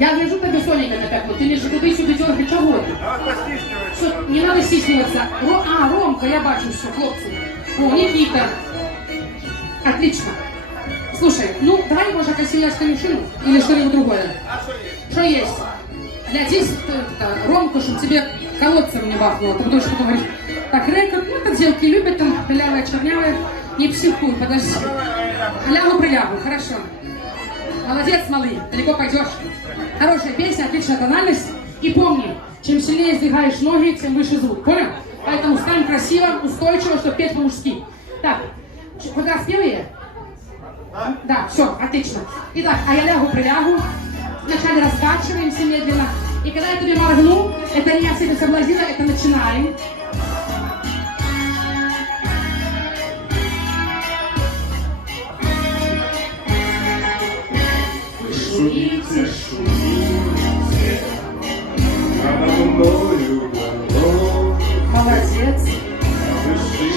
Я вяжу тебе Соника на 5 минут. Ты лишь туди-сюди дергай, чого ти? Все, не надо стесняться. Ромка, я бачу все, хлопцы. О, Никита. Отлично. Слушай, ну давай, может, осенять конюшину или что-нибудь другое. Что есть? Для здесь Ромку, чтобы тебе колодцем не бахнуло. Ты будешь что-то говорить. Так, рекорд, ну это девки любят, там пылявые, чернявые. Не психуй, подожди. Лягу-прилягу, хорошо. Молодец, малый, далеко пойдешь. Хорошая песня, отличная тональность. И помни, чем сильнее сдвигаешь ноги, тем выше звук, понял? Поэтому стань красиво, устойчиво, чтобы петь по-мужски. Так, куда спелые? Да, все, отлично. Итак, а я лягу-прилягу. Вначале раскачиваемся медленно. И когда я тебе моргну, это не я себя соблазнила, это начинаем. Шумите, шумите, надо мною давно. Молодец.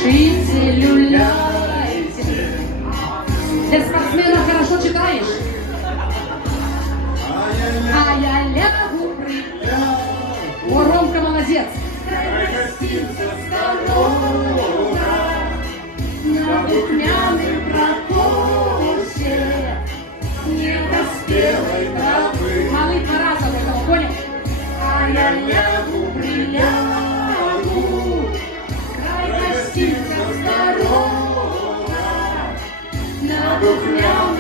Шите, люляйте. Для спортсменов хорошо читаешь? А я лягу, прилягу. О, Ромка, молодец. Гостинца сторона, На духмяном прокосе недоспелой травы. Малый два раза вот этого, понял? А я лягу, прилягу. Край гостинца сторона. На духмяном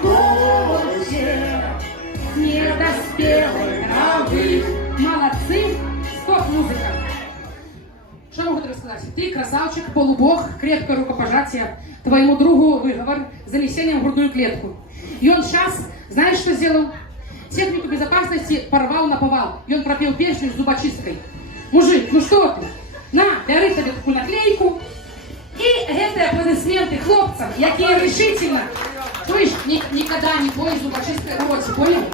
прокосе недоспелой травы. Молодцы! Стоп, музыка! Что могу рассказать? Ты красавчик, полубог, крепкое рукопожатие, твоему другу выговор, занесением в грудную клетку. И он сейчас, знаешь, что сделал? Технику безопасности порвал на повал. И он пропел песню с зубочисткой. Мужик, ну что ты? На, бери тебе такую наклейку. И это аплодисменты хлопцам, якие решительно. Слышь, никогда не бой зубочисткой в роте, понял?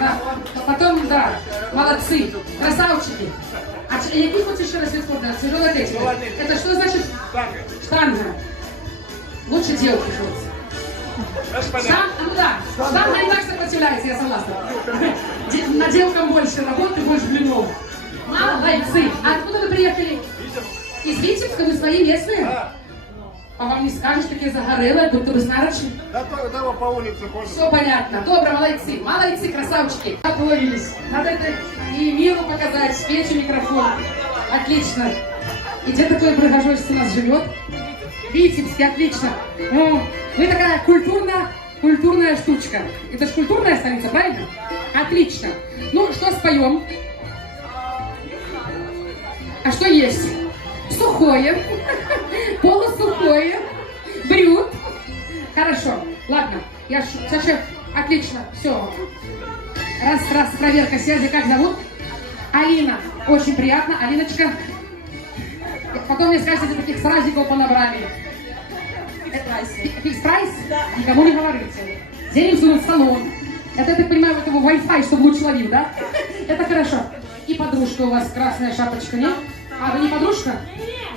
Да, потом, да, молодцы, красавчики. А який хочешь еще раз вид спорта? Тяжелая атлетика. Это что значит? Штанга. Лучше девушки живутся. Ну да, штанга не так сопротивляется, я согласна. На девкам больше работы, больше блинов. Молодцы. А откуда вы приехали? Из Витебска, вы свои местные? А вам не скажешь, такие загорелые, будто вы с Нарочи? Да, по улице ходим. Все понятно. Добро, молодцы. Молодцы, красавчики. Отловились. Надо это и миру показать, спеть в микрофон. Отлично. И где такой пригожость у нас живет? Витебский, отлично. О, вы такая культурная штучка. Это же культурная столица, правильно? Отлично. Ну, что споем? А что есть? Сухое, полусухое, брют. Хорошо, ладно, я шеф, отлично, все. Раз, проверка связи, как зовут? Алина, очень приятно, Алиночка. Потом мне скажете, таких сразиков понабрали. Фикс-прайс? Никому не говорите. Денег сунут в салон. Это, я так понимаю, вот его Wi-Fi, чтобы лучше ловил, да? Это хорошо. И подружка у вас, красная шапочка, нет? А, вы не подружка?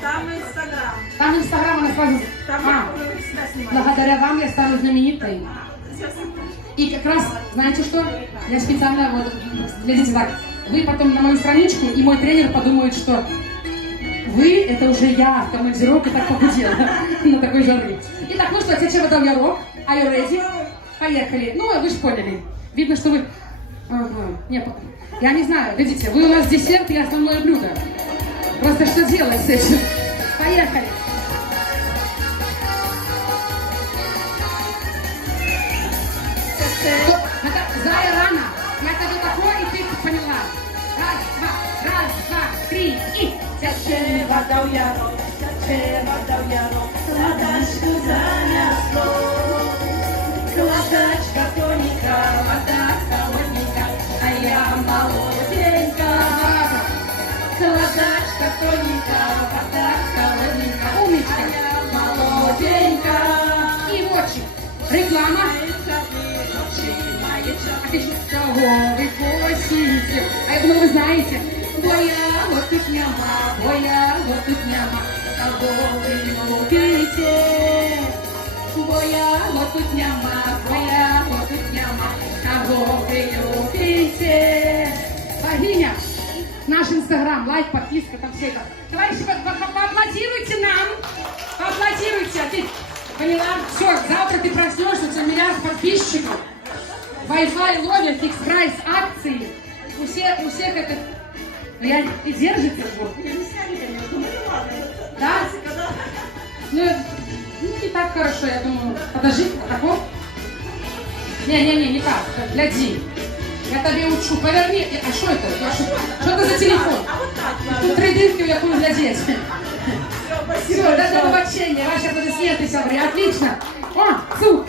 Там Инстаграм. Там Инстаграм она сразу... благодаря вам я стану знаменитой. И как раз, знаете что? Я специально, вот, глядите так, вы потом на мою страничку, и мой тренер подумает, что вы, это уже я, в командировке так похудела на такой жаре. Итак, ну что, тече вода в ярок. Are you ready? Поехали. Ну, вы же поняли. Видно, что вы... Ага. Нет, я не знаю, видите, вы у нас десерт и основное блюдо. Просто что делать с этим? Поехали. Зая рано. Я тебе такое, и ты поняла. Раз, два, три, и... Тече вода в ярок, тече вода в ярок, кладачку занесло. Кладачка тоненька, вода холодненька, а я молоденька. Кладачка тоненька, вода холодненька, Умничка. а я молоденька. И очень. Реклама. Отлично. Кого вы хотите? А я думаю, вы знаете. Боя, вот тут няма, боя, вот тут няма. Кого вы любите? Боя, вот тут няма, боя, вот тут няма. Кого вы любите? богиня. Наш инстаграм, лайк, подписка, там все это. Товарищи, поаплодируйте нам. Поаплодируйте. А ты поняла? Все, завтра ты проснешься, у тебя миллиард подписчиков. Wi-Fi ловят, фикс прайс, акции. У всех это... Ну, и держится же. Да? Ну, не так хорошо, я думаю. Подожди, такой? Не так. Гляди. Я тебе учу. Поверни. А что это? Что это за телефон? Тут 3 дырки, я буду глядеть. Все, до побачення. Ваши аплодисменты, сябры. Отлично. О, суп.